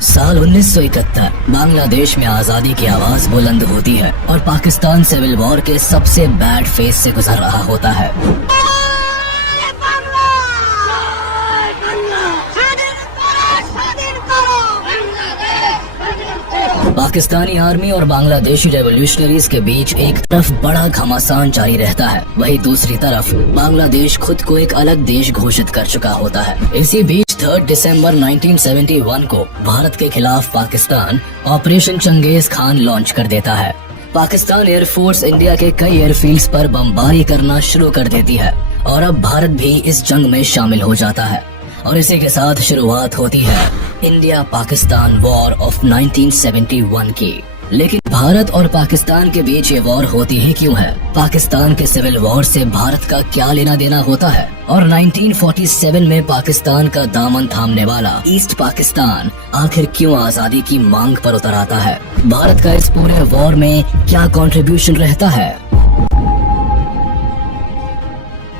साल 1971 बांग्लादेश में आजादी की आवाज बुलंद होती है और पाकिस्तान सिविल वॉर के सबसे बैड फेज से गुजर रहा होता है। पाकिस्तानी आर्मी और बांग्लादेशी रेवोल्यूशनरीज के बीच एक तरफ बड़ा घमासान जारी रहता है, वहीं दूसरी तरफ बांग्लादेश खुद को एक अलग देश घोषित कर चुका होता है। इसी बीच 3 दिसंबर 1971 को भारत के खिलाफ Pakistan operation Chengiz Khan launch कर देता है। पाकिस्तान एयरफोर्स इंडिया के कई एयरफील्ड्स पर बमबारी करना शुरू कर देती है और अब भारत भी इस जंग में शामिल हो जाता है और इसी के साथ शुरुआत होती है इंडिया पाकिस्तान वॉर ऑफ 1971 की। लेकिन भारत और पाकिस्तान के बीच ये वॉर होती ही क्यों है? पाकिस्तान के सिविल वॉर से भारत का क्या लेना देना होता है? और 1947 में पाकिस्तान का दामन थामने वाला ईस्ट पाकिस्तान आखिर क्यों आजादी की मांग पर उतर आता है? भारत का इस पूरे वॉर में क्या कंट्रीब्यूशन रहता है?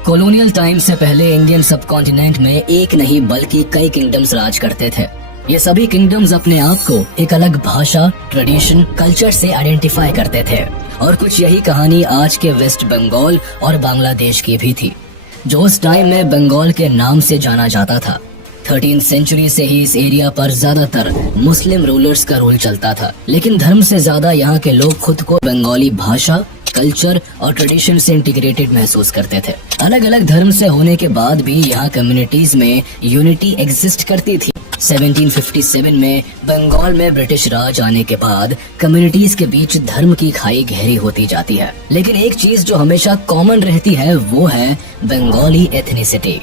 कॉलोनियल टाइम से पहले इंडियन सब कॉन्टिनेंट में एक नहीं बल्कि कई किंगडम्स राज करते थे। ये सभी किंगडम्स अपने आप को एक अलग भाषा, ट्रेडिशन, कल्चर से आइडेंटिफाई करते थे और कुछ यही कहानी आज के वेस्ट बंगाल और बांग्लादेश की भी थी, जो उस टाइम में बंगाल के नाम से जाना जाता था। 13th सेंचुरी से ही इस एरिया पर ज्यादातर मुस्लिम रूलर्स का रूल चलता था, लेकिन धर्म से ज्यादा यहाँ के लोग खुद को बंगाली भाषा, कल्चर और ट्रेडिशन से इंटीग्रेटेड महसूस करते थे। अलग अलग धर्म से होने के बाद भी यहाँ कम्युनिटीज में यूनिटी एग्जिस्ट करती थी। 1757 में बंगाल में ब्रिटिश राज आने के बाद कम्युनिटीज के बीच धर्म की खाई गहरी होती जाती है, लेकिन एक चीज जो हमेशा कॉमन रहती है वो है बंगाली एथनिसिटी।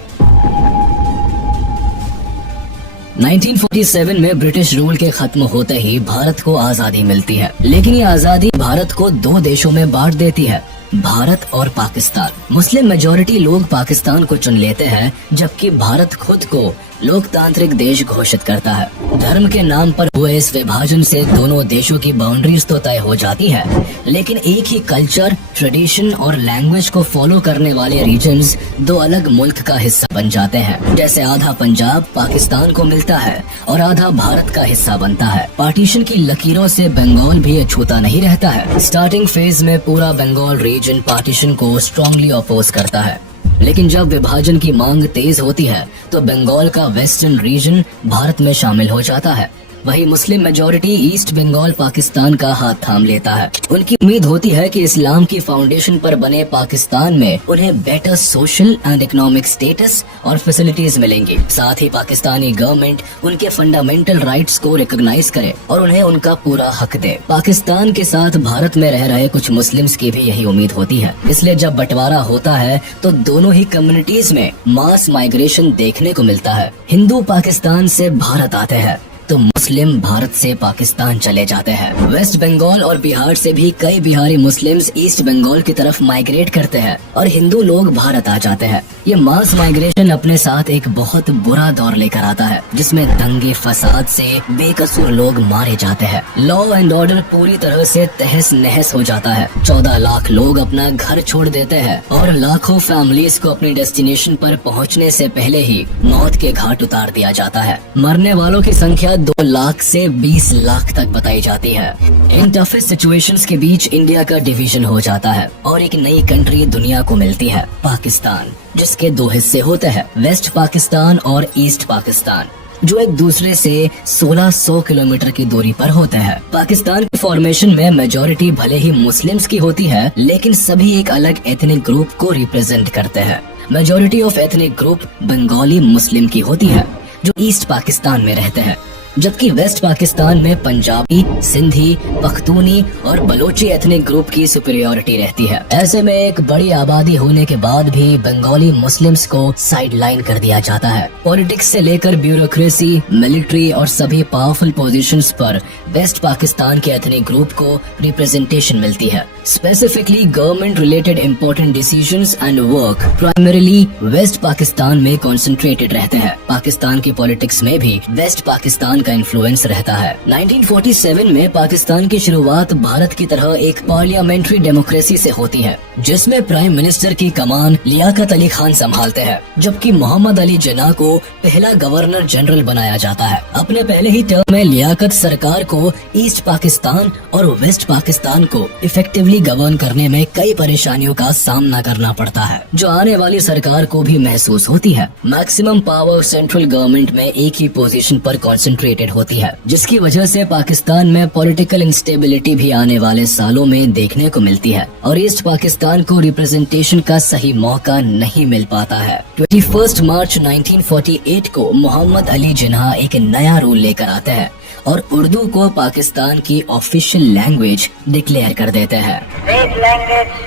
1947 में ब्रिटिश रूल के खत्म होते ही भारत को आजादी मिलती है, लेकिन ये आजादी भारत को 2 देशों में बांट देती है, भारत और पाकिस्तान। मुस्लिम मेजॉरिटी लोग पाकिस्तान को चुन लेते हैं, जबकि भारत खुद को लोकतांत्रिक देश घोषित करता है। धर्म के नाम पर हुए इस विभाजन से दोनों देशों की बाउंड्रीज तो तय हो जाती है, लेकिन एक ही कल्चर, ट्रेडिशन और लैंग्वेज को फॉलो करने वाले रीजन्स 2 अलग मुल्क का हिस्सा बन जाते हैं। जैसे आधा पंजाब पाकिस्तान को मिलता है और आधा भारत का हिस्सा बनता है। पार्टीशन की लकीरों से बंगाल भी अछूता नहीं रहता है। स्टार्टिंग फेज में पूरा बंगाल रीजन पार्टीशन को स्ट्रांगली अपोज करता है, लेकिन जब विभाजन की मांग तेज होती है तो बंगाल का वेस्टर्न रीजन भारत में शामिल हो जाता है। वही Muslim majority east Bengal Pakistan का हाथ थाम लेता है। उनकी उम्मीद होती है कि इस्लाम की फाउंडेशन पर बने पाकिस्तान में उन्हें better social and economic status और फैसिलिटीज मिलेंगी। साथ ही पाकिस्तानी गवर्नमेंट उनके फंडामेंटल राइट्स को रिकॉग्नाइज करे और उन्हें उनका पूरा हक दे। पाकिस्तान के साथ भारत में रह रहे कुछ मुस्लिम्स की भी यही उम्मीद होती है। इसलिए जब बंटवारा होता है तो दोनों ही कम्युनिटीज में मास माइग्रेशन देखने को मिलता है। हिंदू पाकिस्तान से भारत आते हैं तो मुस्लिम भारत से पाकिस्तान चले जाते हैं। वेस्ट बंगाल और बिहार से भी कई बिहारी मुस्लिम्स ईस्ट बंगाल की तरफ माइग्रेट करते हैं और हिंदू लोग भारत आ जाते हैं। ये मास माइग्रेशन अपने साथ एक बहुत बुरा दौर लेकर आता है, जिसमें दंगे फसाद से बेकसूर लोग मारे जाते हैं। लॉ एंड ऑर्डर पूरी तरह से तहस नहस हो जाता है। 14 लाख लोग अपना घर छोड़ देते हैं और लाखों फैमिलीज को अपनी डेस्टिनेशन पर पहुंचने से पहले ही मौत के घाट उतार दिया जाता है। मरने वालों की संख्या 2 लाख से 20 लाख तक बताई जाती है। इन टफेस्ट सिचुएशंस के बीच इंडिया का डिवीजन हो जाता है और एक नई कंट्री दुनिया को मिलती है, पाकिस्तान, जिसके 2 हिस्से होते हैं, वेस्ट पाकिस्तान और ईस्ट पाकिस्तान, जो एक दूसरे से 1600 किलोमीटर की दूरी पर होते हैं। पाकिस्तान की फॉर्मेशन में मेजॉरिटी भले ही मुस्लिम्स की होती है, लेकिन सभी एक अलग एथनिक ग्रुप को रिप्रेजेंट करते हैं। Majority of ethnic group Bengali Muslim की होती है, जो ईस्ट पाकिस्तान में रहते हैं, जबकि वेस्ट पाकिस्तान में पंजाबी, सिंधी, पख्तूनी और बलोची एथनिक ग्रुप की सुपीरियोरिटी रहती है। ऐसे में एक बड़ी आबादी होने के बाद भी बंगाली मुस्लिम्स को साइडलाइन कर दिया जाता है। पॉलिटिक्स से लेकर ब्यूरोक्रेसी, मिलिट्री और सभी पावरफुल पोजीशंस पर वेस्ट पाकिस्तान के एथनिक ग्रुप को रिप्रेजेंटेशन मिलती है। Specifically government related important decisions and work primarily west Pakistan में कॉन्सेंट्रेटेड रहते हैं। पाकिस्तान की पॉलिटिक्स में भी वेस्ट पाकिस्तान का इन्फ्लुएंस रहता है। 1947 में पाकिस्तान की शुरुआत भारत की तरह एक पार्लियामेंट्री डेमोक्रेसी से होती है, जिसमें प्राइम मिनिस्टर की कमान लियाकत अली खान संभालते हैं, जबकि मोहम्मद अली जिन्ना को पहला गवर्नर जनरल बनाया जाता है। अपने पहले ही टर्म में लियाकत सरकार को ईस्ट पाकिस्तान और वेस्ट पाकिस्तान को इफेक्टिवली गवर्न करने में कई परेशानियों का सामना करना पड़ता है, जो आने वाली सरकार को भी महसूस होती है। मैक्सिमम पावर सेंट्रल गवर्नमेंट में एक ही पोजीशन पर कंसंट्रेटेड होती है, जिसकी वजह से पाकिस्तान में पॉलिटिकल इंस्टेबिलिटी भी आने वाले सालों में देखने को मिलती है और ईस्ट पाकिस्तान को रिप्रेजेंटेशन का सही मौका नहीं मिल पाता है। 21 मार्च 1948 को मोहम्मद अली जिन्ना एक नया रूल लेकर आते हैं और उर्दू को पाकिस्तान की ऑफिशियल लैंग्वेज डिक्लेयर कर देते हैं। State language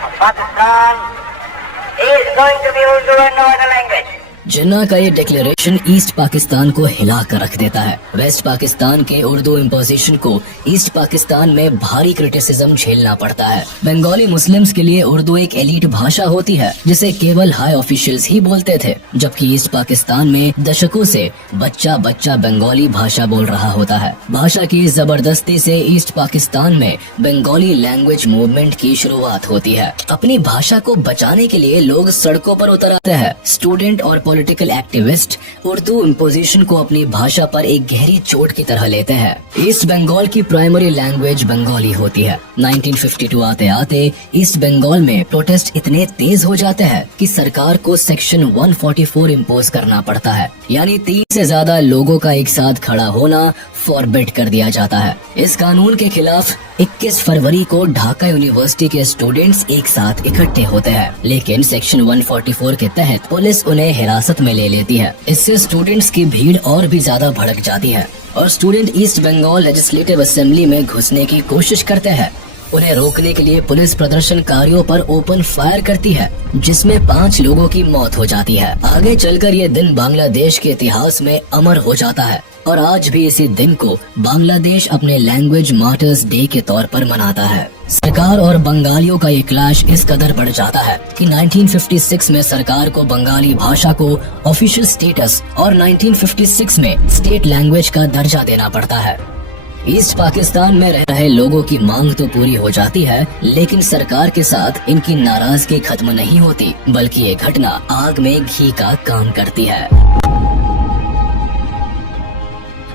of Pakistan is going to be Urdu and no other language. जिन्ना का ये डिक्लेरेशन ईस्ट पाकिस्तान को हिला कर रख देता है। वेस्ट पाकिस्तान के उर्दू इम्पोजिशन को ईस्ट पाकिस्तान में भारी क्रिटिसिज्म झेलना पड़ता है। बंगाली मुस्लिम्स के लिए उर्दू एक एलीट भाषा होती है, जिसे केवल हाई ऑफिशियल्स ही बोलते थे, जबकि ईस्ट पाकिस्तान में दशकों से बच्चा बच्चा बंगाली भाषा बोल रहा होता है। भाषा की जबरदस्ती से ईस्ट पाकिस्तान में बंगाली लैंग्वेज मूवमेंट की शुरुआत होती है। अपनी भाषा को बचाने के लिए लोग सड़कों पर उतर आते हैं। स्टूडेंट और पॉलिटिकल एक्टिविस्ट उर्दू इम्पोजिशन को अपनी भाषा पर एक गहरी चोट की तरह लेते हैं। ईस्ट बंगाल की प्राइमरी लैंग्वेज बंगाली होती है। 1952 आते आते ईस्ट बंगाल में प्रोटेस्ट इतने तेज हो जाते हैं कि सरकार को सेक्शन 144 इम्पोज करना पड़ता है, यानी 3 से ज्यादा लोगों का एक साथ खड़ा होना फॉरबिड कर दिया जाता है। इस कानून के खिलाफ 21 फरवरी को ढाका यूनिवर्सिटी के स्टूडेंट्स एक साथ इकट्ठे होते हैं, लेकिन सेक्शन 144 के तहत पुलिस उन्हें हिरासत में ले लेती है। इससे स्टूडेंट्स की भीड़ और भी ज्यादा भड़क जाती है और student east Bengal legislative assembly में घुसने की कोशिश करते हैं। उन्हें रोकने के लिए पुलिस प्रदर्शनकारियों पर ओपन फायर करती है, जिसमें 5 लोगों की मौत हो जाती है। आगे चलकर ये दिन बांग्लादेश के इतिहास में अमर हो जाता है और आज भी इसी दिन को बांग्लादेश अपने लैंग्वेज मार्टर्स डे के तौर पर मनाता है। सरकार और बंगालियों का ये क्लैश इस कदर बढ़ जाता है कि 1956 में सरकार को बंगाली भाषा को ऑफिशियल स्टेटस और 1956 में स्टेट लैंग्वेज का दर्जा देना पड़ता है। ईस्ट पाकिस्तान में रह रहे लोगों की मांग तो पूरी हो जाती है, लेकिन सरकार के साथ इनकी नाराजगी खत्म नहीं होती, बल्कि ये घटना आग में घी का काम करती है।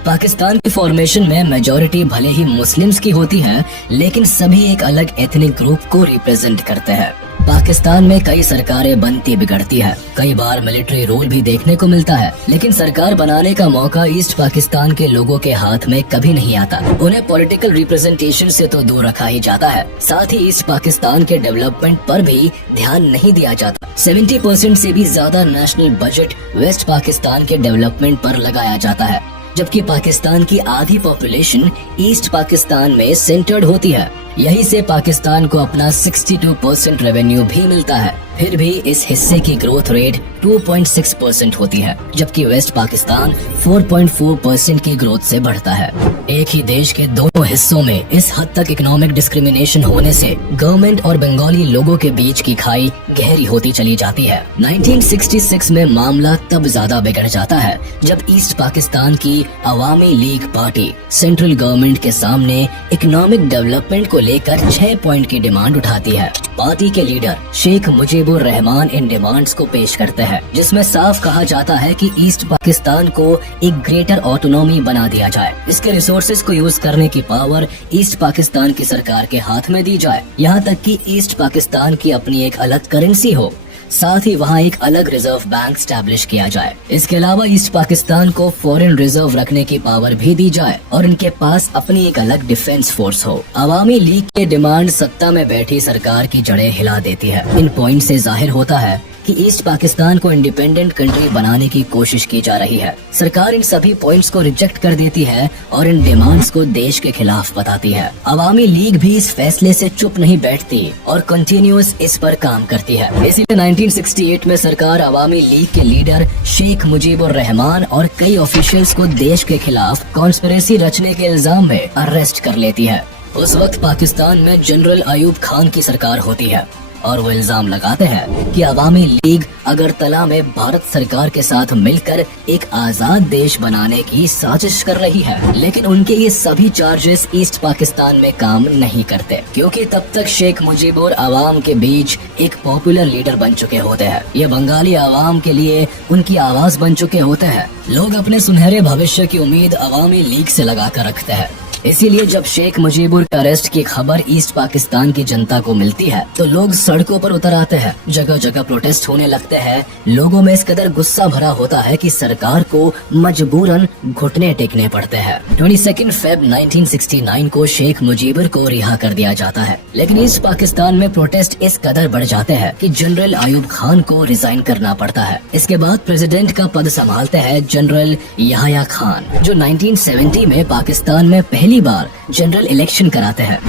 पाकिस्तान की फॉर्मेशन में मेजॉरिटी भले ही मुस्लिम्स की होती है, लेकिन सभी एक अलग एथनिक ग्रुप को रिप्रेजेंट करते हैं। पाकिस्तान में कई सरकारें बनती बिगड़ती है, कई बार मिलिट्री रूल भी देखने को मिलता है, लेकिन सरकार बनाने का मौका ईस्ट पाकिस्तान के लोगों के हाथ में कभी नहीं आता। उन्हें पॉलिटिकल रिप्रेजेंटेशन से तो दूर रखा ही जाता है, साथ ही ईस्ट पाकिस्तान के डेवलपमेंट पर भी ध्यान नहीं दिया जाता। 70% से भी ज्यादा नेशनल बजट वेस्ट पाकिस्तान के डेवलपमेंट पर लगाया जाता है, जबकि पाकिस्तान की आधी पॉपुलेशन ईस्ट पाकिस्तान में सेंटर्ड होती है। यही से पाकिस्तान को अपना 62% रेवेन्यू भी मिलता है। फिर भी इस हिस्से की ग्रोथ रेट 2.6% होती है, जबकि वेस्ट पाकिस्तान 4.4% की ग्रोथ से बढ़ता है। एक ही देश के दोनों हिस्सों में इस हद तक इकोनॉमिक डिस्क्रिमिनेशन होने से गवर्नमेंट और बंगाली लोगों के बीच की खाई गहरी होती चली जाती है। 1966 में मामला तब ज्यादा बिगड़ जाता है जब ईस्ट पाकिस्तान की अवामी लीग पार्टी सेंट्रल गवर्नमेंट के सामने इकोनॉमिक डेवलपमेंट को लेकर 6 पॉइंट की डिमांड उठाती है। पार्टी के लीडर शेख मुजीबुर रहमान इन डिमांड्स को पेश करते हैं, जिसमें साफ कहा जाता है कि ईस्ट पाकिस्तान को एक ग्रेटर ऑटोनॉमी बना दिया जाए। इसके रिसोर्सेज को यूज करने की पावर ईस्ट पाकिस्तान की सरकार के हाथ में दी जाए, यहाँ तक कि ईस्ट पाकिस्तान की अपनी एक अलग करेंसी हो, साथ ही वहाँ एक अलग रिजर्व बैंक स्टैब्लिश किया जाए। इसके अलावा ईस्ट पाकिस्तान को फॉरेन रिजर्व रखने की पावर भी दी जाए और इनके पास अपनी एक अलग डिफेंस फोर्स हो। अवामी लीग के डिमांड सत्ता में बैठी सरकार की जड़ें हिला देती है। इन पॉइंट से जाहिर होता है कि ईस्ट पाकिस्तान को इंडिपेंडेंट कंट्री बनाने की कोशिश की जा रही है। सरकार इन सभी पॉइंट्स को रिजेक्ट कर देती है और इन डिमांड्स को देश के खिलाफ बताती है। अवामी लीग भी इस फैसले से चुप नहीं बैठती और कंटिन्यूअस इस पर काम करती है। इसीलिए 1968 में सरकार अवामी लीग के लीडर शेख मुजीबुर रहमान और कई ऑफिशियल्स को देश के खिलाफ कॉन्स्पिरेसी रचने के इल्जाम में अरेस्ट कर लेती है। उस वक्त पाकिस्तान में जनरल अयूब खान की सरकार होती है। और वो इल्जाम लगाते हैं कि अवामी लीग अगरतला में भारत सरकार के साथ मिलकर एक आजाद देश बनाने की साजिश कर रही है। लेकिन उनके ये सभी चार्जेस ईस्ट पाकिस्तान में काम नहीं करते, क्योंकि तब तक शेख मुजीबुर अवाम के बीच एक पॉपुलर लीडर बन चुके होते हैं। ये बंगाली अवाम के लिए उनकी आवाज बन चुके होते हैं। लोग अपने सुनहरे भविष्य की उम्मीद अवामी लीग से लगा कर रखते हैं। इसीलिए जब शेख मुजीबुर के अरेस्ट की खबर ईस्ट पाकिस्तान की जनता को मिलती है तो लोग सड़कों पर उतर आते हैं, जगह जगह प्रोटेस्ट होने लगते हैं। लोगों में इस कदर गुस्सा भरा होता है कि सरकार को मजबूरन घुटने टेकने पड़ते हैं। 22 फेब 1969 को शेख मुजीबुर को रिहा कर दिया जाता है। लेकिन ईस्ट पाकिस्तान में प्रोटेस्ट इस कदर बढ़ जाते हैं कि जनरल आयूब खान को रिजाइन करना पड़ता है। इसके बाद प्रेसिडेंट का पद संभालते हैं जनरल याह्या खान, जो 1970 में पाकिस्तान में पहली बार जनरल इलेक्शन कराते हैं।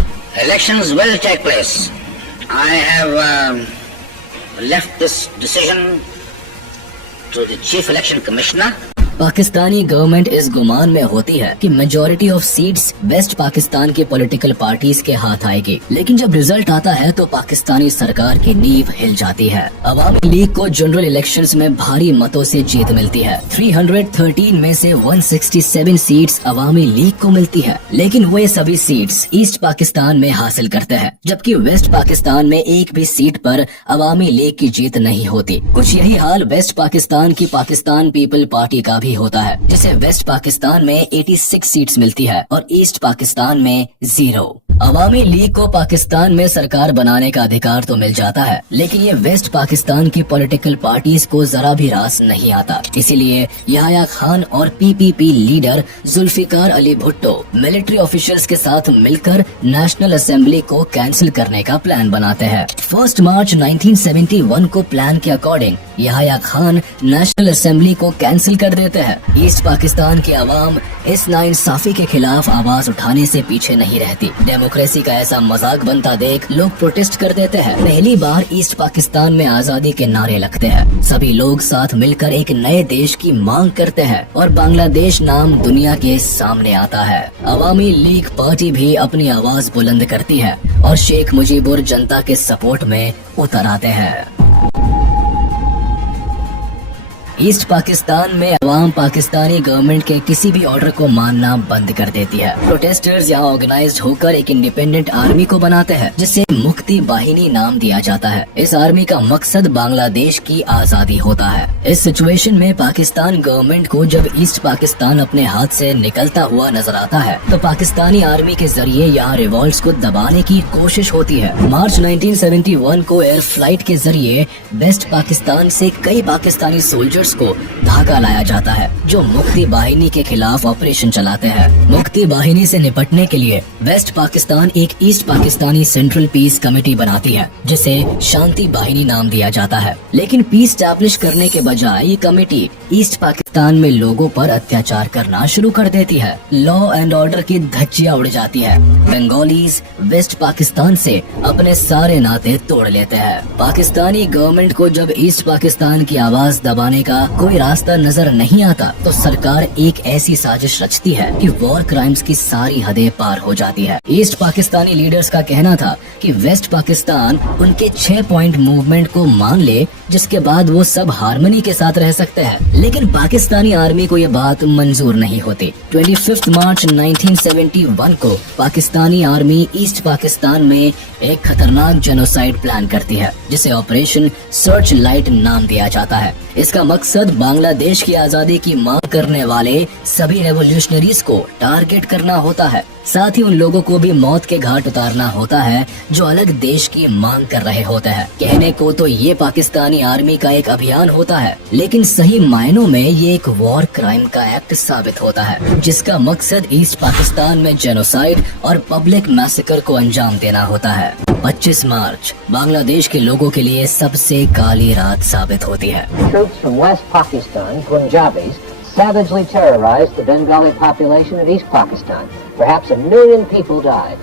Elections will take place. I have left this decision to the Chief Election Commissioner. Pakistani government इस गुमान में होती है कि majority of seats west Pakistan के पॉलिटिकल पार्टीज के हाथ आएगी। लेकिन जब रिजल्ट आता है तो पाकिस्तानी सरकार की नींव हिल जाती है। अवामी लीग को जनरल इलेक्शंस में भारी मतों से जीत मिलती है। 313 में से 167 सीट्स अवामी लीग को मिलती है। लेकिन वे सभी सीट्स ईस्ट पाकिस्तान में हासिल करते हैं, जबकि वेस्ट पाकिस्तान में एक भी सीट पर अवामी लीग की जीत नहीं होती। कुछ यही हाल वेस्ट पाकिस्तान की पाकिस्तान पीपल पार्टी का होता है, जिसे वेस्ट पाकिस्तान में 86 सीट्स मिलती है और ईस्ट पाकिस्तान में 0। अवामी लीग को पाकिस्तान में सरकार बनाने का अधिकार तो मिल जाता है, लेकिन ये वेस्ट पाकिस्तान की पॉलिटिकल पार्टीज को जरा भी रास नहीं आता। इसीलिए याह्या खान और PPP leader Zulfikar Ali Bhutto military officials के साथ मिलकर नेशनल असेंबली को कैंसिल करने का प्लान बनाते हैं। 1 मार्च 1971 को प्लान के according Yahya Khan national assembly को कैंसिल कर देते हैं। ईस्ट पाकिस्तान के अवाम इस नाइंसाफी के खिलाफ आवाज उठाने से पीछे नहीं रहती। डेमोक्रेसी का ऐसा मजाक बनता देख लोग प्रोटेस्ट कर देते हैं। पहली बार ईस्ट पाकिस्तान में आजादी के नारे लगते हैं। सभी लोग साथ मिलकर एक नए देश की मांग करते हैं और बांग्लादेश नाम दुनिया के सामने आता है। अवामी लीग पार्टी भी अपनी आवाज बुलंद करती है और शेख मुजीबुर जनता के सपोर्ट में उतर आते हैं। ईस्ट पाकिस्तान में अवाम पाकिस्तानी गवर्नमेंट के किसी भी ऑर्डर को मानना बंद कर देती है। प्रोटेस्टर्स यहाँ ऑर्गेनाइज्ड होकर एक इंडिपेंडेंट आर्मी को बनाते हैं, जिसे मुक्ति बाहिनी नाम दिया जाता है। इस आर्मी का मकसद बांग्लादेश की आजादी होता है। इस सिचुएशन में पाकिस्तान गवर्नमेंट को जब ईस्ट पाकिस्तान अपने हाथ से निकलता हुआ नजर आता है तो पाकिस्तानी आर्मी के जरिए यहाँ रिवॉल्ट्स को दबाने की कोशिश होती है। मार्च 1971 को एयर फ्लाइट के जरिए वेस्ट पाकिस्तान से कई पाकिस्तानी सोल्जर्स को ढाका लाया जाता है, जो मुक्ति बाहिनी के खिलाफ ऑपरेशन चलाते हैं। मुक्ति बाहिनी से निपटने के लिए वेस्ट पाकिस्तान एक east Pakistani central peace committee बनाती है, जिसे शांति बाहिनी नाम दिया जाता है। लेकिन पीस स्टैब्लिश करने के बजाय ये कमेटी ईस्ट पाकिस्तान में लोगों पर अत्याचार करना शुरू कर देती है। लॉ एंड ऑर्डर की धज्जियां उड़ जाती है। बंगालीज वेस्ट पाकिस्तान से अपने सारे नाते तोड़ लेते हैं। पाकिस्तानी गवर्नमेंट को जब ईस्ट पाकिस्तान की आवाज दबाने का कोई रास्ता नजर नहीं आता तो सरकार एक ऐसी साजिश रचती है कि वॉर क्राइम्स की सारी हदें पार हो जाती है। ईस्ट पाकिस्तानी लीडर्स का कहना था कि वेस्ट पाकिस्तान उनके 6 पॉइंट मूवमेंट को मान ले, जिसके बाद वो सब हार्मनी के साथ रह सकते हैं। लेकिन पाकिस्तानी आर्मी को ये बात मंजूर नहीं होती। 25 मार्च 1971 को पाकिस्तानी आर्मी ईस्ट पाकिस्तान में एक खतरनाक जेनोसाइड प्लान करती है, जिसे ऑपरेशन सर्च लाइट नाम दिया जाता है। इसका मकसद बांग्लादेश की आजादी की मांग करने वाले सभी रेवोल्यूशनरीज को टारगेट करना होता है। साथ ही उन लोगों को भी मौत के घाट उतारना होता है जो अलग देश की मांग कर रहे होते हैं। कहने को तो ये पाकिस्तानी आर्मी का एक अभियान होता है, लेकिन सही मायनों में ये एक वॉर क्राइम का एक्ट साबित होता है, जिसका मकसद ईस्ट पाकिस्तान में जेनोसाइड और पब्लिक मैसेकर को अंजाम देना होता है। 25 मार्च बांग्लादेश के लोगों के लिए सबसे काली रात साबित होती है। Troops from West Pakistan, Punjabis, savagely terrorized the Bengali population of East Pakistan. Perhaps 1 million people died.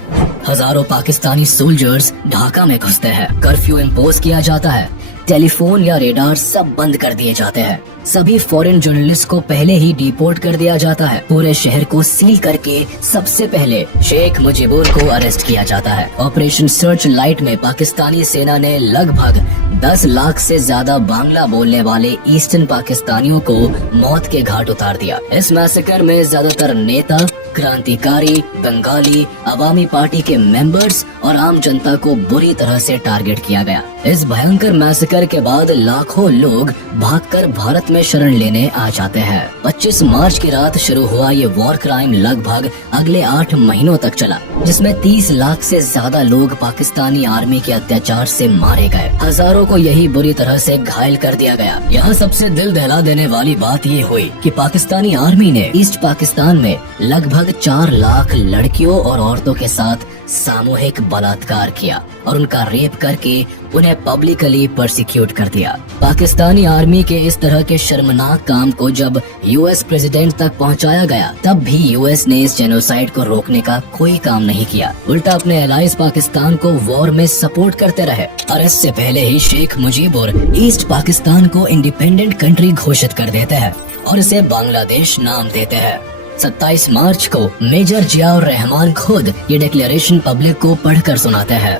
हजारों पाकिस्तानी सोल्जर्स ढाका में घुसते हैं। कर्फ्यू इम्पोज किया जाता है। टेलीफोन या रेडार सब बंद कर दिए जाते हैं। सभी फॉरेन जर्नलिस्ट को पहले ही डिपोर्ट कर दिया जाता है। पूरे शहर को सील करके सबसे पहले शेख मुजीबुर को अरेस्ट किया जाता है। ऑपरेशन सर्च लाइट में पाकिस्तानी सेना ने लगभग 10 लाख से ज्यादा बांग्ला बोलने वाले ईस्टर्न पाकिस्तानियों को मौत के घाट उतार दिया। इस मैसेकर में ज्यादातर नेता, क्रांतिकारी, बंगाली, अवामी पार्टी के मेंबर्स और आम जनता को बुरी तरह से टारगेट किया गया। इस भयंकर मैसेकर के बाद लाखों लोग भागकर भारत में शरण लेने आ जाते हैं। 25 मार्च की रात शुरू हुआ ये वॉर क्राइम लगभग अगले 8 महीनों तक चला, जिसमें 30 लाख से ज्यादा लोग पाकिस्तानी आर्मी के अत्याचार से मारे गए। हजारों को यही बुरी तरह से घायल कर दिया गया। यहाँ सबसे दिल दहला देने वाली बात ये हुई कि पाकिस्तानी आर्मी ने ईस्ट पाकिस्तान में लगभग 4 लाख लड़कियों और औरतों के साथ सामूहिक बलात्कार किया और उनका रेप करके उन्हें पब्लिकली परसिक्यूट कर दिया। पाकिस्तानी आर्मी के इस तरह के शर्मनाक काम को जब यूएस प्रेसिडेंट तक पहुंचाया गया, तब भी यूएस ने इस जेनोसाइड को रोकने का कोई काम नहीं किया। उल्टा अपने एलाइज पाकिस्तान को वॉर में सपोर्ट करते रहे। और इससे पहले ही शेख मुजीबुर ईस्ट पाकिस्तान को इंडिपेंडेंट कंट्री घोषित कर देते हैं और इसे बांग्लादेश नाम देते हैं। 27 मार्च को मेजर जियाउर रहमान खुद ये डिक्लेरेशन पब्लिक को पढ़कर सुनाते हैं।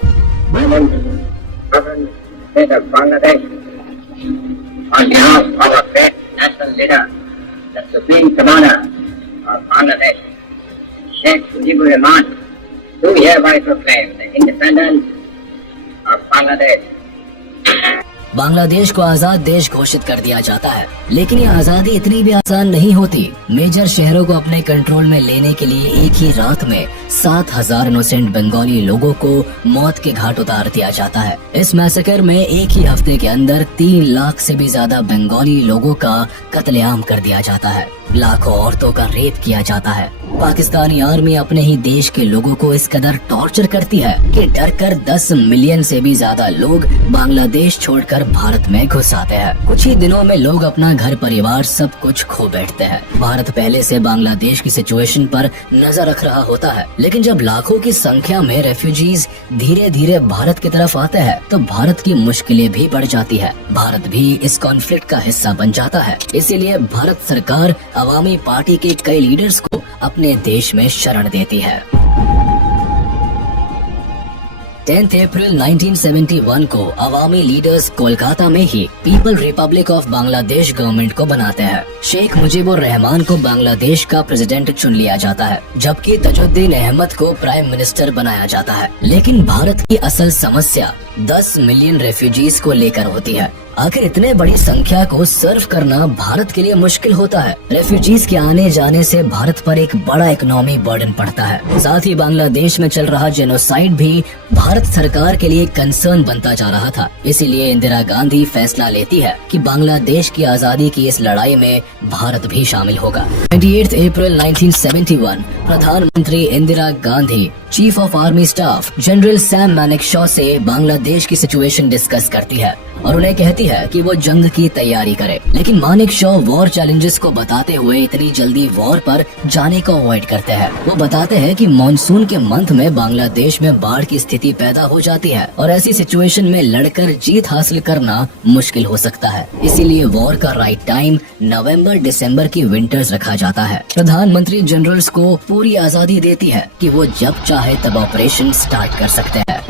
State of Bangladesh, on behalf of our great national leader, the Supreme Commander of Bangladesh, Sheikh Mujibur Rahman, do hereby proclaim the independence of Bangladesh. Bangladesh को आजाद देश घोषित कर दिया जाता है, लेकिन ये आजादी इतनी भी आसान नहीं होती। मेजर शहरों को अपने कंट्रोल में लेने के लिए एक ही रात में 7,000 इनोसेंट बंगाली लोगों को मौत के घाट उतार दिया जाता है। इस मैसेकर में एक ही हफ्ते के अंदर 3 लाख से भी ज्यादा बंगाली लोगों का कत्लेआम कर दिया जाता है। लाखों औरतों का रेप किया जाता है। पाकिस्तानी आर्मी अपने ही देश के लोगों को इस कदर टॉर्चर करती है कि डरकर 10 मिलियन से भी ज्यादा लोग बांग्लादेश छोड़कर भारत में घुस आते हैं। कुछ ही दिनों में लोग अपना घर परिवार सब कुछ खो बैठते हैं। भारत पहले से बांग्लादेश की सिचुएशन पर नजर रख रहा होता है, लेकिन जब लाखों की संख्या में रेफ्यूजीज धीरे धीरे भारत की तरफ आते हैं, तो भारत की मुश्किलें भी बढ़ जाती है। भारत भी इस कॉन्फ्लिक्ट का हिस्सा बन जाता है। इसीलिए भारत सरकार अवामी पार्टी के कई लीडर्स को अपने देश में शरण देती है। 10 अप्रैल 1971 को अवामी लीडर्स कोलकाता में ही people republic of Bangladesh government को बनाते हैं। शेख मुजीबुर रहमान को बांग्लादेश का प्रेसिडेंट चुन लिया जाता है, जबकि तजुद्दीन अहमद को प्राइम मिनिस्टर बनाया जाता है। लेकिन भारत की असल समस्या 10 मिलियन रेफ्यूजीज को लेकर होती है। आखिर इतने बड़ी संख्या को सर्व करना भारत के लिए मुश्किल होता है। रेफ्यूजीज के आने जाने से भारत पर एक बड़ा इकोनॉमी बर्डन पड़ता है। साथ ही बांग्लादेश में चल रहा जेनोसाइड भी भारत सरकार के लिए कंसर्न बनता जा रहा था। इसीलिए इंदिरा गांधी फैसला लेती है कि बांग्लादेश की आजादी की इस लड़ाई में भारत भी शामिल होगा। 28 अप्रैल 1971 प्रधानमंत्री Indira Gandhi chief of army staff general Sam Manekshaw से बांग्लादेश की सिचुएशन डिस्कस करती है और उन्हें कहती है कि वो जंग की तैयारी करे। लेकिन मानेकशॉ वॉर चैलेंजेस को बताते हुए इतनी जल्दी वॉर पर जाने को अवॉइड करते हैं। वो बताते हैं कि मॉनसून के मंथ में बांग्लादेश में बाढ़ की स्थिति पैदा हो जाती है और ऐसी सिचुएशन में लड़कर जीत हासिल करना मुश्किल हो सकता है। इसीलिए वॉर का राइट टाइम नवंबर दिसंबर की विंटर्स रखा जाता है। प्रधानमंत्री जनरल्स को पूरी आजादी देती है कि वो जब चाहे तब ऑपरेशन स्टार्ट कर सकते हैं।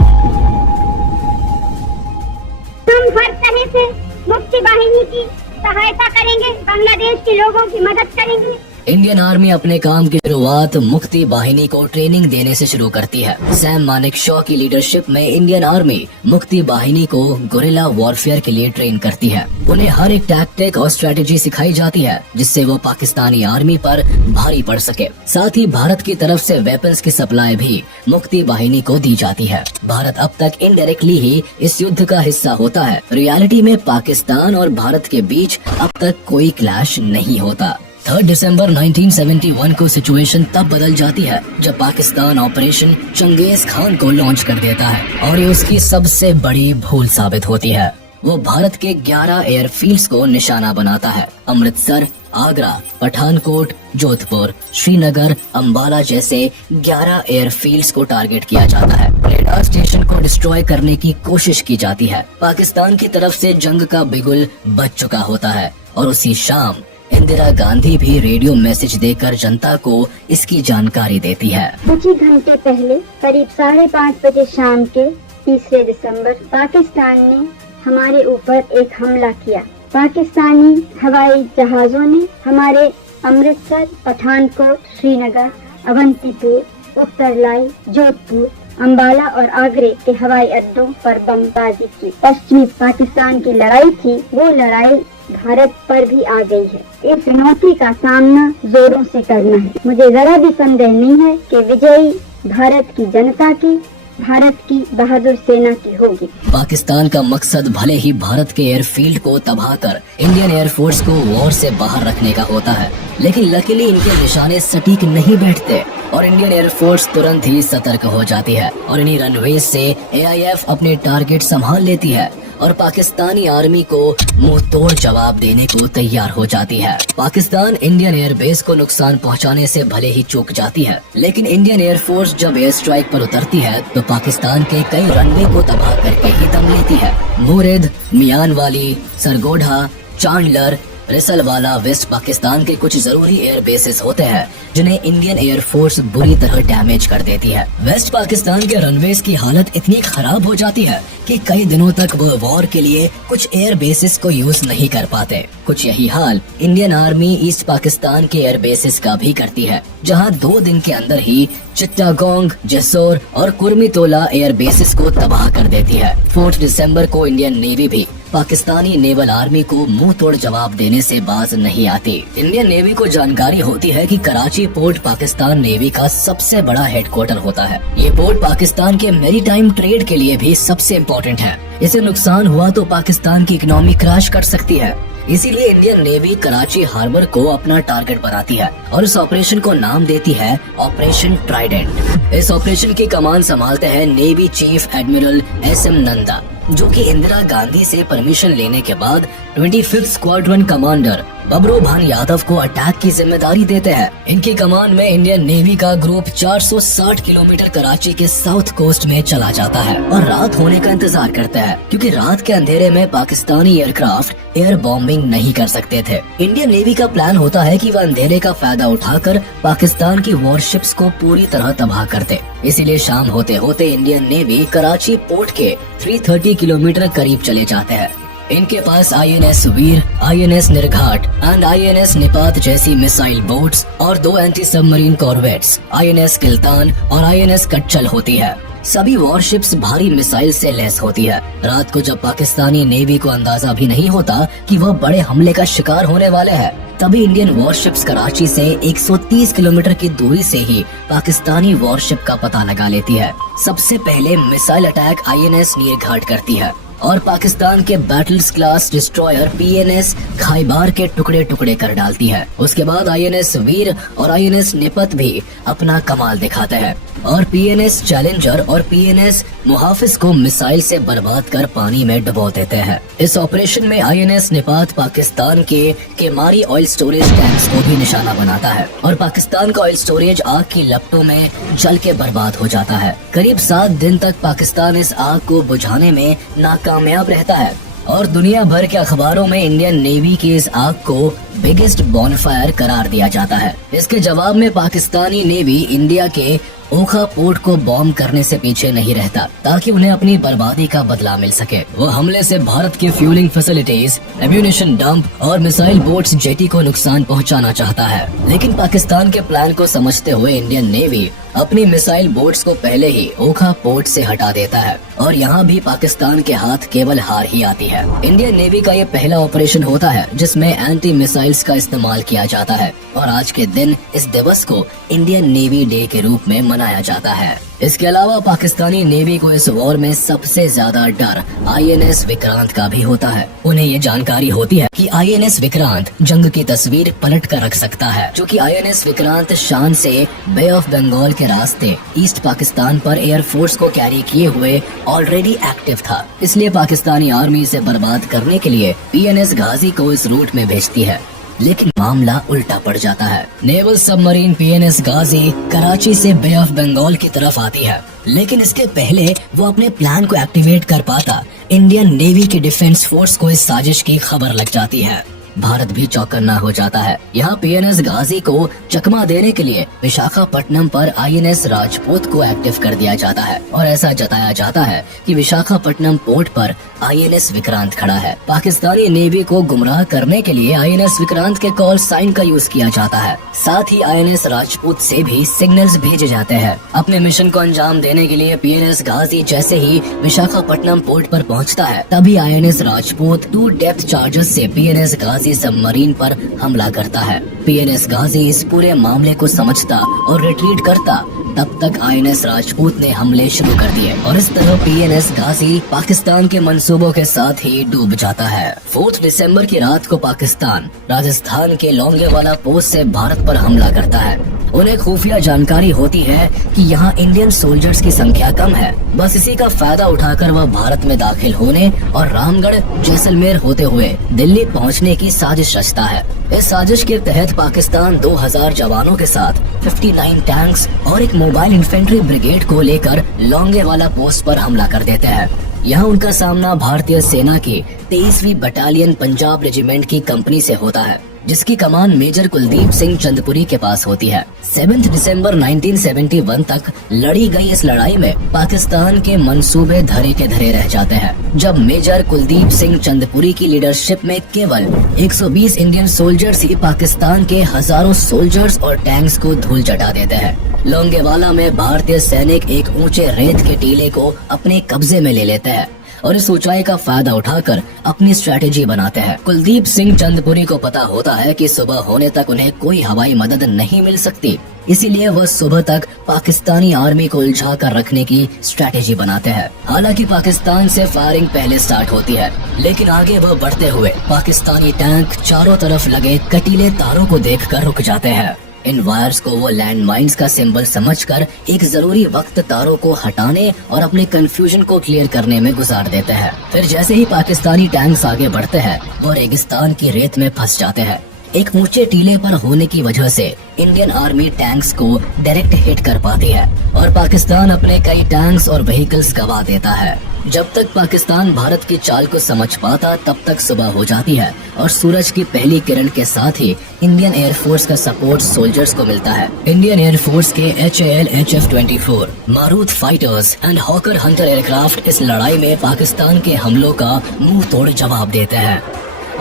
हम हर तरह से मुक्ति वाहिनी की सहायता करेंगे, बांग्लादेश के लोगों की मदद करेंगे। इंडियन आर्मी अपने काम की शुरुआत मुक्ति वाहिनी को ट्रेनिंग देने से शुरू करती है। सैम मानेकशॉ की लीडरशिप में इंडियन आर्मी मुक्ति वाहिनी को गुरिल्ला वॉरफेयर के लिए ट्रेन करती है। उन्हें हर एक टैक्टिक और स्ट्रेटेजी सिखाई जाती है जिससे वो पाकिस्तानी आर्मी पर भारी पड़ सके। साथ ही भारत की तरफ से वेपन्स की सप्लाई भी मुक्ति वाहिनी को दी जाती है। भारत अब तक इनडायरेक्टली ही इस युद्ध का हिस्सा होता है। रियलिटी में पाकिस्तान और भारत के बीच अब तक कोई क्लैश नहीं होता। 3 दिसंबर 1971 को सिचुएशन तब बदल जाती है जब पाकिस्तान ऑपरेशन चंगेज खान को लॉन्च कर देता है और ये उसकी सबसे बड़ी भूल साबित होती है। वो भारत के 11 एयरफील्ड्स को निशाना बनाता है। अमृतसर, आगरा, पठानकोट, जोधपुर, श्रीनगर, अंबाला जैसे 11 एयरफील्ड्स को टारगेट किया जाता है। रेडार स्टेशन को डिस्ट्रॉय करने की कोशिश की जाती है। पाकिस्तान की तरफ से जंग का बिगुल बज चुका होता है और उसी शाम इंदिरा गांधी भी रेडियो मैसेज देकर जनता को इसकी जानकारी देती है। कुछ ही घंटे पहले करीब 5:30 बजे शाम के 3 दिसंबर पाकिस्तान ने हमारे ऊपर एक हमला किया। पाकिस्तानी हवाई जहाजों ने हमारे अमृतसर, पठानकोट, श्रीनगर, अवंतीपुर, उत्तरलाई, जोधपुर, अंबाला और आगरे के हवाई अड्डों पर बमबाजी की। पश्चिमी पाकिस्तान की लड़ाई थी, वो लड़ाई भारत पर भी आ गई है। इस चुनौती का सामना जोरों से करना है। मुझे जरा भी संदेह नहीं है कि विजयी भारत की जनता की, भारत की बहादुर सेना की होगी। पाकिस्तान का मकसद भले ही भारत के एयरफील्ड को तबाह कर इंडियन एयरफोर्स को वॉर से बाहर रखने का होता है, लेकिन लकीली इनके निशाने सटीक नहीं बैठते और इंडियन एयरफोर्स तुरंत ही सतर्क हो जाती है और इन्हीं रनवेज से AIF अपने टारगेट संभाल लेती है और पाकिस्तानी आर्मी को मुंह तोड़ जवाब देने को तैयार हो जाती है। पाकिस्तान इंडियन एयरबेस को नुकसान पहुंचाने से भले ही चूक जाती है, लेकिन इंडियन एयरफोर्स जब एयर स्ट्राइक पर उतरती है तो पाकिस्तान के कई रनवे को तबाह करके ही दम लेती है। मुरिद, मियानवाली, सरगोधा, चांडलर, रिसलवाला वेस्ट पाकिस्तान के कुछ जरूरी एयर बेसेस होते हैं जिन्हें इंडियन एयरफोर्स बुरी तरह डैमेज कर देती है। वेस्ट पाकिस्तान के रनवेज की हालत इतनी खराब हो जाती है कि कई दिनों तक वो वॉर के लिए कुछ एयर बेसिस को यूज नहीं कर पाते। कुछ यही हाल इंडियन आर्मी ईस्ट पाकिस्तान के एयर बेसिस का भी करती है, जहां 2 दिन के अंदर ही चिट्टागोंग, जेसोर और कुर्मितोला एयर बेसिस को तबाह कर देती है। 4 दिसंबर को इंडियन नेवी भी पाकिस्तानी नेवल आर्मी को मुंह तोड़ जवाब देने से बाज नहीं आती। इंडियन नेवी को जानकारी होती है कि कराची पोर्ट पाकिस्तान नेवी का सबसे बड़ा हेडक्वार्टर होता है। ये पोर्ट पाकिस्तान के मैरीटाइम ट्रेड के लिए भी सबसे इम्पोर्टेंट है। इसे नुकसान हुआ तो पाकिस्तान की इकोनॉमी क्रैश कर सकती है। इसीलिए इंडियन नेवी कराची हार्बर को अपना टारगेट बनाती है और इस ऑपरेशन को नाम देती है ऑपरेशन ट्राइडेंट। इस ऑपरेशन की कमान संभालते हैं navy chief admiral SM Nanda, जो कि इंदिरा गांधी से परमिशन लेने के बाद 25th स्क्वाड्रन कमांडर बबरू भान यादव को अटैक की जिम्मेदारी देते हैं। इनकी कमान में इंडियन नेवी का ग्रुप 460 किलोमीटर कराची के साउथ कोस्ट में चला जाता है और रात होने का इंतजार करता है, क्योंकि रात के अंधेरे में पाकिस्तानी एयरक्राफ्ट एयर बॉम्बिंग नहीं कर सकते थे। इंडियन नेवी का प्लान होता है कि वह अंधेरे का फायदा उठाकर पाकिस्तान की वॉरशिप्स को पूरी तरह तबाह कर दे। इसीलिए शाम होते होते इंडियन नेवी कराची पोर्ट के 330 किलोमीटर करीब चले जाते हैं। इनके पास INS Veer, INS Nirghat and INS Nipat जैसी मिसाइल बोट्स और 2 anti submarine corvettes INS Kiltan और INS कच्चल होती है। सभी वॉरशिप्स भारी मिसाइल से लैस होती है। रात को जब पाकिस्तानी नेवी को अंदाजा भी नहीं होता कि वह बड़े हमले का शिकार होने वाले हैं, तभी इंडियन वॉरशिप्स कराची से 130 किलोमीटर की दूरी से ही पाकिस्तानी वॉरशिप का पता लगा लेती है। सबसे पहले मिसाइल अटैक INS नीरघाट करती है और पाकिस्तान के बैटल्स क्लास डिस्ट्रॉयर PNS खाइबार के टुकड़े टुकड़े कर डालती है। उसके बाद INS वीर और INS निपत भी अपना कमाल दिखाते हैं और PNS चैलेंजर और PNS मुहाफिज को मिसाइल से बर्बाद कर पानी में डुबो देते हैं। इस ऑपरेशन में INS निपात पाकिस्तान के केमारी ऑयल स्टोरेज टैंक्स को भी निशाना बनाता है और पाकिस्तान का ऑयल स्टोरेज आग की लपटों में जल के बर्बाद हो जाता है। करीब 7 दिन तक पाकिस्तान इस आग को बुझाने में नाकामयाब रहता है और दुनिया भर के अखबारों में इंडियन नेवी की इस आग को बिगेस्ट बॉनफायर करार दिया जाता है। इसके जवाब में पाकिस्तानी नेवी इंडिया के ओखा पोर्ट को बॉम्ब करने से पीछे नहीं रहता, ताकि उन्हें अपनी बर्बादी का बदला मिल सके। वो हमले से भारत की फ्यूलिंग फैसिलिटीज, एम्यूनिशन डंप और मिसाइल बोट्स जेटी को नुकसान पहुंचाना चाहता है, लेकिन पाकिस्तान के प्लान को समझते हुए इंडियन नेवी अपनी मिसाइल बोट्स को पहले ही ओखा पोर्ट से हटा देता है और यहाँ भी पाकिस्तान के हाथ केवल हार ही आती है। इंडियन नेवी का ये पहला ऑपरेशन होता है जिसमें एंटी मिसाइल्स का इस्तेमाल किया जाता है और आज के दिन इस दिवस को इंडियन नेवी डे के रूप में मनाया जाता है। इसके अलावा पाकिस्तानी नेवी को इस वॉर में सबसे ज्यादा डर INS विक्रांत का भी होता है। उन्हें ये जानकारी होती है कि INS विक्रांत जंग की तस्वीर पलट कर रख सकता है, क्योंकि INS विक्रांत शान से बे ऑफ बंगाल के रास्ते ईस्ट पाकिस्तान पर एयरफोर्स को कैरी किए हुए ऑलरेडी एक्टिव था। इसलिए पाकिस्तानी आर्मी इसे बर्बाद करने के लिए PNS गाजी को इस रूट में भेजती है। लेकिन मामला उल्टा पड़ जाता है। नेवल सबमरीन PNS गाजी कराची से बे ऑफ बंगाल की तरफ आती है, लेकिन इसके पहले वो अपने प्लान को एक्टिवेट कर पाता, इंडियन नेवी की डिफेंस फोर्स को इस साजिश की खबर लग जाती है। भारत भी चौकन्ना हो जाता है। यहाँ PNS गाजी को चकमा देने के लिए विशाखापट्टनम पर INS राजपूत को एक्टिव कर दिया जाता है और ऐसा जताया जाता है कि विशाखापट्टनम पोर्ट पर INS विक्रांत खड़ा है। पाकिस्तानी नेवी को गुमराह करने के लिए INS विक्रांत के कॉल साइन का यूज किया जाता है। साथ ही INS राजपूत से भी सिग्नल्स भेजे जाते हैं। अपने मिशन को अंजाम देने के लिए PNS गाजी जैसे ही विशाखापट्टनम पोर्ट पर पहुंचता है, तभी INS राजपूत 2 डेप्थ चार्जर्स से PNS गाजी सबमरीन पर हमला करता है। PNS गाजी इस पूरे मामले को समझता और रिट्रीट करता। तब तक INS राजपूत ने हमले शुरू कर दिए और इस तरह PNS गाजी पाकिस्तान के मंसूबों के साथ ही डूब जाता है। 4 दिसंबर की रात को पाकिस्तान राजस्थान के लोंगेवाला पोस्ट से भारत पर हमला करता है। उन्हें खुफिया जानकारी होती है कि यहाँ इंडियन सोल्जर्स की संख्या कम है। बस इसी का फायदा उठाकर वह भारत में दाखिल होने और रामगढ़ जैसलमेर होते हुए दिल्ली पहुँचने की साजिश रचता है। इस साजिश के तहत पाकिस्तान 2000 जवानों के साथ 59 टैंक्स और एक मोबाइल इन्फेंट्री ब्रिगेड को लेकर लोंगेवाला पोस्ट पर हमला कर देते हैं। यहाँ उनका सामना भारतीय सेना की 23वीं बटालियन पंजाब रेजिमेंट की कंपनी से होता है, जिसकी कमान मेजर कुलदीप सिंह चंदपुरी के पास होती है। 7 दिसंबर 1971 तक लड़ी गई इस लड़ाई में पाकिस्तान के मंसूबे धरे के धरे रह जाते हैं, जब मेजर कुलदीप सिंह चंदपुरी की लीडरशिप में केवल 120 इंडियन सोल्जर्स ही पाकिस्तान के हजारों सोल्जर्स और टैंक्स को धूल चटा देते हैं। लोंगेवाला में भारतीय सैनिक एक ऊंचे रेत के टीले को अपने कब्जे में ले लेते हैं और इस ऊंचाई का फायदा उठाकर अपनी स्ट्रैटेजी बनाते हैं। कुलदीप सिंह चंदपुरी को पता होता है कि सुबह होने तक उन्हें कोई हवाई मदद नहीं मिल सकती, इसीलिए वह सुबह तक पाकिस्तानी आर्मी को उलझा कर रखने की स्ट्रैटेजी बनाते हैं। हालांकि पाकिस्तान से फायरिंग पहले स्टार्ट होती है, लेकिन आगे वह बढ़ते हुए पाकिस्तानी टैंक चारों तरफ लगे कटीले तारों को देखकर रुक जाते हैं। इन वायर्स को वो लैंड माइन्स का सिंबल समझकर एक जरूरी वक्त तारों को हटाने और अपने कंफ्यूजन को क्लियर करने में गुजार देते हैं। फिर जैसे ही पाकिस्तानी टैंक्स आगे बढ़ते हैं, वो रेगिस्तान की रेत में फंस जाते हैं। एक ऊंचे टीले पर होने की वजह से इंडियन आर्मी टैंक्स को डायरेक्ट हिट कर पाती है और पाकिस्तान अपने कई टैंक्स और व्हीकल्स गवा देता है। जब तक पाकिस्तान भारत की चाल को समझ पाता, तब तक सुबह हो जाती है और सूरज की पहली किरण के साथ ही इंडियन एयरफोर्स का सपोर्ट सोल्जर्स को मिलता है। इंडियन एयरफोर्स के HAL HF-24 Marut fighters and hawker Hunter aircraft इस लड़ाई में पाकिस्तान के हमलों का मुंह तोड़ जवाब देते हैं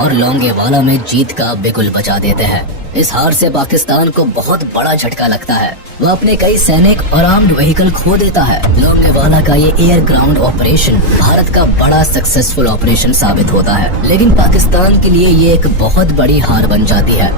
और लोंगेवाला में जीत का बिगुल बजा देते हैं। इस हार से पाकिस्तान को बहुत बड़ा झटका लगता है। वह अपने कई सैनिक और आर्म्ड व्हीकल खो देता है। लोंगेवाला का ये एयर ग्राउंड ऑपरेशन भारत का बड़ा सक्सेसफुल ऑपरेशन साबित होता है, लेकिन पाकिस्तान के लिए ये एक बहुत बड़ी हार बन जाती है।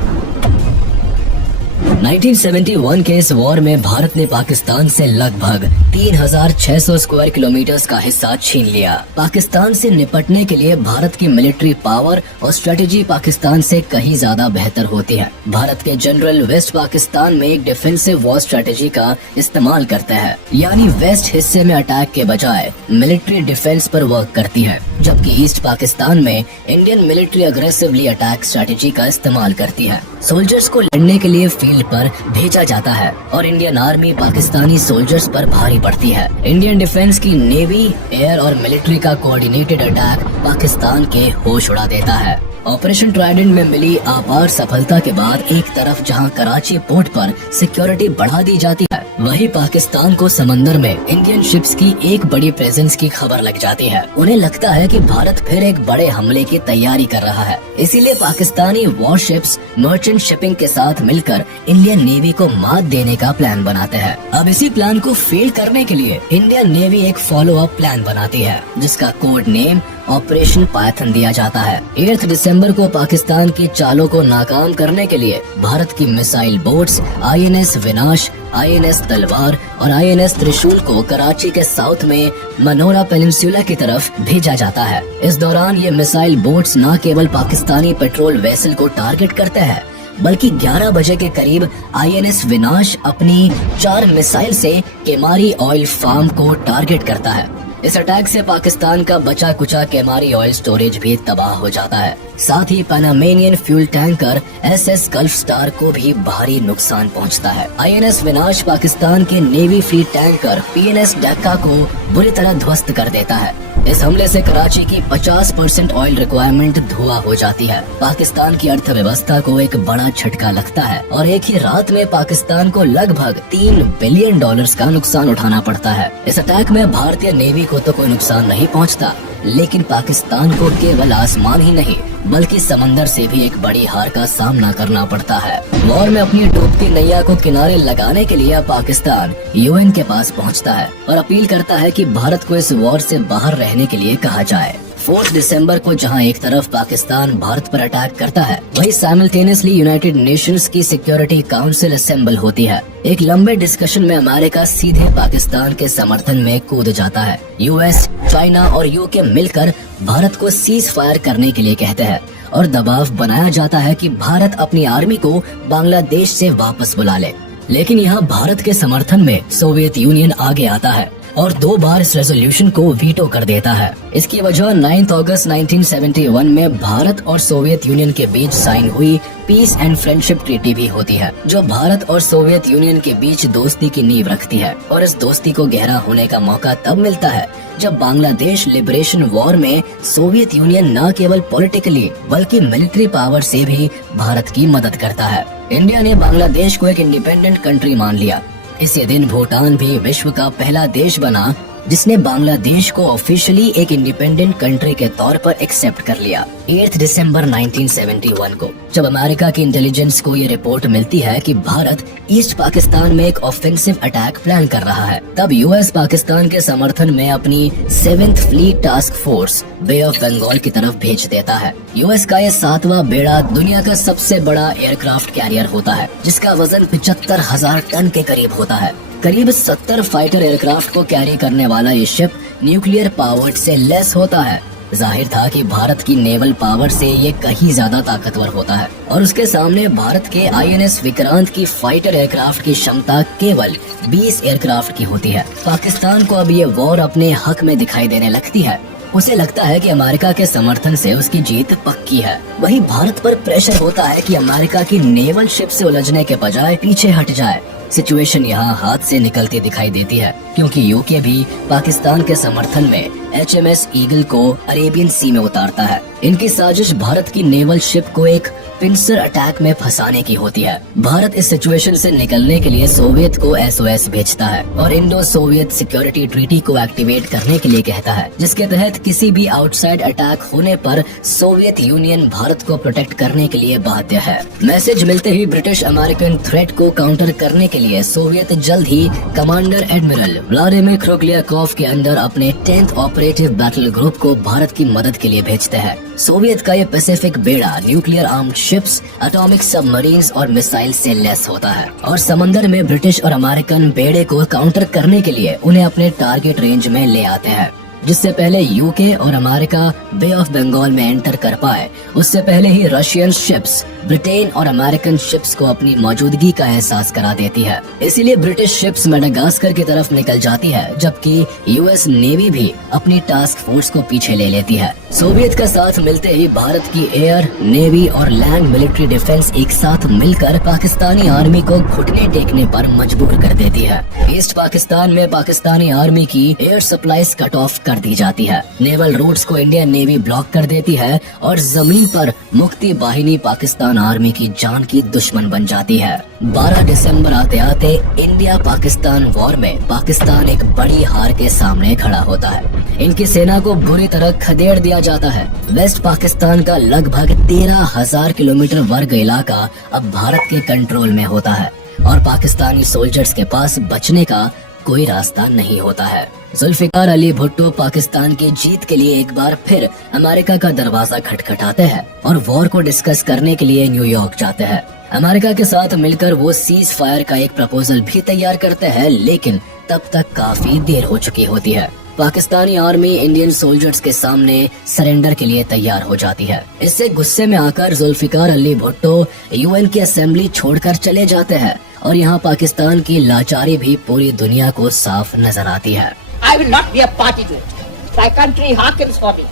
1971 के इस वॉर में भारत ने पाकिस्तान से लगभग 3600 स्क्वायर किलोमीटर का हिस्सा छीन लिया। पाकिस्तान से निपटने के लिए भारत की मिलिट्री पावर और स्ट्रेटेजी पाकिस्तान से कहीं ज्यादा बेहतर होती है। भारत के जनरल वेस्ट पाकिस्तान में एक डिफेंसिव वॉर स्ट्रेटेजी का इस्तेमाल करते हैं, यानी वेस्ट हिस्से में अटैक के बजाय मिलिट्री डिफेंस पर वर्क करती है, जबकि ईस्ट पाकिस्तान में Indian military aggressively attack strategy का इस्तेमाल करती है। सोल्जर्स को लड़ने के लिए फील्ड पर भेजा जाता है और इंडियन आर्मी पाकिस्तानी सोल्जर्स पर भारी पड़ती है। इंडियन डिफेंस की नेवी, एयर और मिलिट्री का कोऑर्डिनेटेड अटैक पाकिस्तान के होश उड़ा देता है। ऑपरेशन ट्राइडेंट में मिली अपार सफलता के बाद एक तरफ जहां कराची पोर्ट पर सिक्योरिटी बढ़ा दी जाती है, वहीं पाकिस्तान को समंदर में इंडियन शिप्स की एक बड़ी प्रेजेंस की खबर लग जाती है। उन्हें लगता है कि भारत फिर एक बड़े हमले की तैयारी कर रहा है, इसीलिए पाकिस्तानी वॉरशिप्स मर्चेंट शिपिंग के साथ मिलकर इंडियन नेवी को मात देने का प्लान बनाते हैं। अब इसी प्लान को फेल करने के लिए इंडियन नेवी एक फॉलो अप प्लान बनाती है, जिसका कोड नेम ऑपरेशन पायथन दिया जाता है। 8 दिसंबर को पाकिस्तान की चालों को नाकाम करने के लिए भारत की मिसाइल बोट्स INS विनाश, INS तलवार और INS त्रिशूल को कराची के साउथ में मनोरा पेनिनसुला की तरफ भेजा जाता है। इस दौरान ये मिसाइल बोट्स न केवल पाकिस्तानी पेट्रोल वेसल को टारगेट करते हैं, बल्कि 11 बजे के करीब INS विनाश अपनी 4 मिसाइल से केमारी ऑयल फार्म को टारगेट करता है। इस अटैक से पाकिस्तान का बचा कुचा केमारी ऑयल स्टोरेज भी तबाह हो जाता है। साथ ही Panamanian fuel tanker SS gulf star को भी भारी नुकसान पहुंचता है। INS विनाश पाकिस्तान के नेवी फ्लीट टैंकर PNS डक्का को बुरी तरह ध्वस्त कर देता है। इस हमले से कराची की 50% ऑयल रिक्वायरमेंट धुआं हो जाती है। पाकिस्तान की अर्थव्यवस्था को एक बड़ा झटका लगता है और एक ही रात में पाकिस्तान को लगभग $3 बिलियन का नुकसान उठाना पड़ता है। इस अटैक में भारतीय नेवी को तो कोई नुकसान नहीं पहुंचता, लेकिन पाकिस्तान को केवल आसमान ही नहीं बल्कि समंदर से भी एक बड़ी हार का सामना करना पड़ता है। वॉर में अपनी डूबती नैया को किनारे लगाने के लिए पाकिस्तान UN के पास पहुंचता है और अपील करता है कि भारत को इस वॉर से बाहर रहने के लिए कहा जाए। 4 दिसंबर को जहां एक तरफ पाकिस्तान भारत पर अटैक करता है, वहीं साइमल्टेनियसली यूनाइटेड नेशंस की सिक्योरिटी काउंसिल असेंबल होती है। एक लंबे डिस्कशन में अमेरिका सीधे पाकिस्तान के समर्थन में कूद जाता है। US, चाइना और UK मिलकर भारत को सीज फायर करने के लिए कहते हैं और दबाव बनाया जाता है कि भारत अपनी आर्मी को बांग्लादेश से वापस बुला ले। लेकिन यहाँ भारत के समर्थन में सोवियत यूनियन आगे आता है और 2 बार इस रेजोल्यूशन को वीटो कर देता है। इसकी वजह 9 अगस्त 1971 में भारत और सोवियत यूनियन के बीच साइन हुई पीस एंड फ्रेंडशिप ट्रीटी भी होती है, जो भारत और सोवियत यूनियन के बीच दोस्ती की नींव रखती है। और इस दोस्ती को गहरा होने का मौका तब मिलता है जब बांग्लादेश लिबरेशन वॉर में सोवियत यूनियन न केवल पॉलिटिकली बल्कि मिलिट्री पावर से भी भारत की मदद करता है। इंडिया ने बांग्लादेश को एक इंडिपेंडेंट कंट्री मान लिया। इसी दिन भूटान भी विश्व का पहला देश बना जिसने बांग्लादेश को ऑफिशियली एक इंडिपेंडेंट कंट्री के तौर पर एक्सेप्ट कर लिया। 8 दिसंबर 1971 को जब अमेरिका की इंटेलिजेंस को ये रिपोर्ट मिलती है कि भारत ईस्ट पाकिस्तान में एक ऑफेंसिव अटैक प्लान कर रहा है, तब US पाकिस्तान के समर्थन में अपनी 7th fleet task force bay of Bengal की तरफ भेज देता है। US का ये 7वां बेड़ा दुनिया का सबसे बड़ा एयरक्राफ्ट कैरियर होता है, जिसका वजन 75,000 टन के करीब होता है। करीब 70 फाइटर एयरक्राफ्ट को कैरी करने वाला ये शिप न्यूक्लियर पावर्ड से लेस होता है। जाहिर था कि भारत की नेवल पावर से ये कहीं ज्यादा ताकतवर होता है और उसके सामने भारत के INS विक्रांत की फाइटर एयरक्राफ्ट की क्षमता केवल 20 एयरक्राफ्ट की होती है। पाकिस्तान को अब ये वॉर अपने हक में दिखाई देने लगती है। उसे लगता है कि अमेरिका के समर्थन से उसकी जीत पक्की है। वहीं भारत पर प्रेशर होता है कि अमेरिका की नेवल शिप से उलझने के बजाय पीछे हट जाए। सिचुएशन यहाँ हाथ से निकलती दिखाई देती है, क्योंकि UK भी पाकिस्तान के समर्थन में HMS ईगल को अरेबियन सी में उतारता है। इनकी साजिश भारत की नेवल शिप को एक पिंसर अटैक में फंसाने की होती है। भारत इस सिचुएशन से निकलने के लिए सोवियत को SOS भेजता है और इंडो सोवियत सिक्योरिटी ट्रीटी को एक्टिवेट करने के लिए कहता है, जिसके तहत किसी भी आउटसाइड अटैक होने पर सोवियत यूनियन भारत को प्रोटेक्ट करने के लिए बाध्य है। मैसेज मिलते ही ब्रिटिश अमेरिकन थ्रेट को काउंटर करने के लिए सोवियत जल्द ही कमांडर एडमिरल व्लादिमीर क्रुगलियाकोव के अंदर अपने 10th ऑपरेटिव बैटल ग्रुप को भारत की मदद के लिए भेजते हैं। सोवियत का ये पैसिफिक बेड़ा nuclear armed ships, atomic submarines और मिसाइल से लेस होता है और समंदर में ब्रिटिश और अमेरिकन बेड़े को काउंटर करने के लिए उन्हें अपने टारगेट रेंज में ले आते हैं। जिससे पहले UK और अमेरिका बे ऑफ बंगाल में एंटर कर पाए, उससे पहले ही रशियन शिप्स ब्रिटेन और अमेरिकन शिप्स को अपनी मौजूदगी का एहसास करा देती है। इसीलिए ब्रिटिश शिप्स मेडागास्कर की तरफ निकल जाती है, जबकि US नेवी भी अपनी टास्क फोर्स को पीछे ले लेती है। सोवियत का साथ मिलते ही भारत की एयर, नेवी और लैंड मिलिट्री डिफेंस एक साथ मिलकर पाकिस्तानी आर्मी को घुटने टेकने पर मजबूर कर देती है। ईस्ट पाकिस्तान में पाकिस्तानी आर्मी की एयर सप्लाईज कट ऑफ कर दी जाती है। नेवल रूट्स को इंडियन नेवी ब्लॉक कर देती है और जमीन पर मुक्ति बाहिनी पाकिस्तान आर्मी की जान की दुश्मन बन जाती है। 12 दिसंबर आते आते इंडिया पाकिस्तान वॉर में पाकिस्तान एक बड़ी हार के सामने खड़ा होता है। इनकी सेना को बुरी तरह खदेड़ दिया जाता है। वेस्ट पाकिस्तान का लगभग 13,000 किलोमीटर वर्ग इलाका अब भारत के कंट्रोल में होता है और पाकिस्तानी सोल्जर्स के पास बचने का कोई रास्ता नहीं होता है। जुल्फिकार अली भुट्टो पाकिस्तान की जीत के लिए एक बार फिर अमेरिका का दरवाजा खटखटाते हैं और वॉर को डिस्कस करने के लिए न्यूयॉर्क जाते हैं। अमेरिका के साथ मिलकर वो सीज फायर का एक प्रपोजल भी तैयार करते हैं, लेकिन तब तक काफी देर हो चुकी होती है। पाकिस्तानी आर्मी इंडियन सोल्जर्स के सामने सरेंडर के लिए तैयार हो जाती है। इससे गुस्से में आकर जुल्फिकार अली भुट्टो UN की असेंबली छोड़कर चले जाते हैं और यहाँ पाकिस्तान की लाचारी भी पूरी दुनिया को साफ नजर आती है। I will not be a party to it. My country hearkens for me.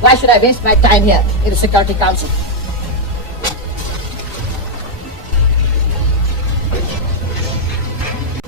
Why should I waste my time here in the Security Council?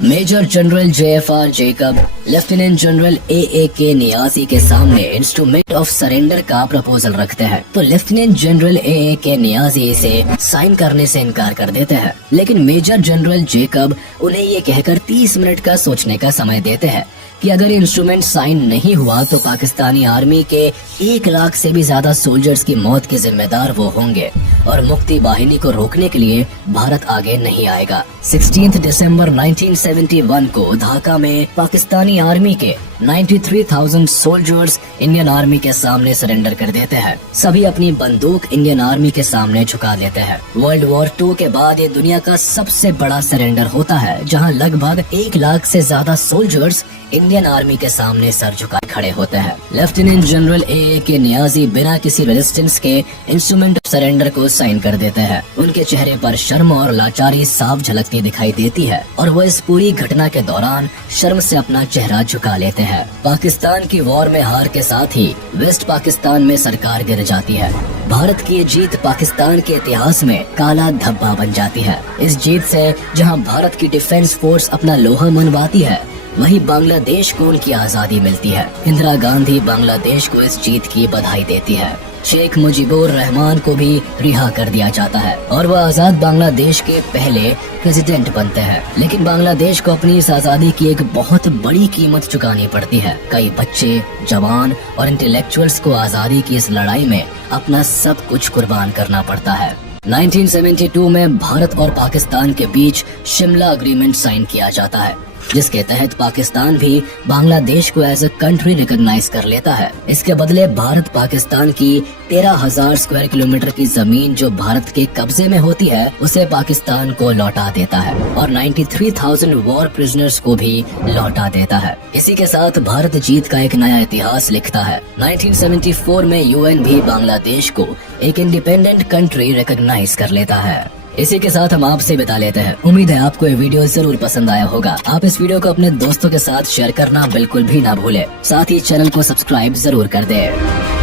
Major general JFR Jacob lieutenant general AAK Niazi के सामने instrument of surrender का proposal रखते हैं तो lieutenant general AAK Niazi इसे sign करने से इनकार कर देते हैं, लेकिन मेजर जनरल जेकब उन्हें ये कहकर 30 मिनट का सोचने का समय देते हैं कि अगर इंस्ट्रूमेंट साइन नहीं हुआ तो पाकिस्तानी आर्मी के 1 लाख से भी ज्यादा सोल्जर्स की मौत के जिम्मेदार वो होंगे और मुक्ति वाहिनी को रोकने के लिए भारत आगे नहीं आएगा। 16 दिसंबर 1971 को ढाका में पाकिस्तानी आर्मी के 93,000 सोल्जर्स इंडियन आर्मी के सामने सरेंडर कर देते हैं। सभी अपनी बंदूक इंडियन आर्मी के सामने झुका देते हैं। वर्ल्ड वॉर 2 के बाद ये दुनिया का सबसे बड़ा सरेंडर होता है, जहां लगभग 1 लाख से ज्यादा सोल्जर्स इंडियन आर्मी के सामने सर झुकाए खड़े होते हैं। लेफ्टिनेंट जनरल AAK नियाजी बिना किसी रेजिस्टेंस के इंस्ट्रूमेंट ऑफ सरेंडर को साइन कर देते हैं। उनके चेहरे पर शर्म और लाचारी साफ झलकती दिखाई देती है और वो इस पूरी घटना के दौरान शर्म से अपना चेहरा झुका लेते हैं। पाकिस्तान की वॉर में हार के साथ ही वेस्ट पाकिस्तान में सरकार गिर जाती है। भारत की ये जीत पाकिस्तान के इतिहास में काला धब्बा बन जाती है। इस जीत से जहां भारत की डिफेंस फोर्स अपना लोहा मनवाती है, वहीं बांग्लादेश को उनकी आजादी मिलती है। इंदिरा गांधी बांग्लादेश को इस जीत की बधाई देती है। शेख मुजीबुर रहमान को भी रिहा कर दिया जाता है और वह आजाद बांग्लादेश के पहले प्रेसिडेंट बनते हैं। लेकिन बांग्लादेश को अपनी इस आजादी की एक बहुत बड़ी कीमत चुकानी पड़ती है। कई बच्चे, जवान और इंटेलेक्चुअल्स को आजादी की इस लड़ाई में अपना सब कुछ कुर्बान करना पड़ता है। 1972 में भारत और पाकिस्तान के बीच शिमला एग्रीमेंट साइन किया जाता है, जिसके तहत पाकिस्तान भी बांग्लादेश को एज ए कंट्री रिकॉग्नाइज कर लेता है। इसके बदले भारत पाकिस्तान की 13,000 स्क्वायर किलोमीटर की जमीन जो भारत के कब्जे में होती है, उसे पाकिस्तान को लौटा देता है और 93,000 वॉर प्रिजनर्स को भी लौटा देता है। इसी के साथ भारत जीत का एक नया इतिहास लिखता है। 1974 में UN भी बांग्लादेश को एक इंडिपेंडेंट कंट्री रिकॉग्नाइज कर लेता है। इसी के साथ हम आपसे विदा लेते हैं। उम्मीद है आपको ये वीडियो जरूर पसंद आया होगा। आप इस वीडियो को अपने दोस्तों के साथ शेयर करना बिल्कुल भी ना भूले। साथ ही चैनल को सब्सक्राइब जरूर कर दें।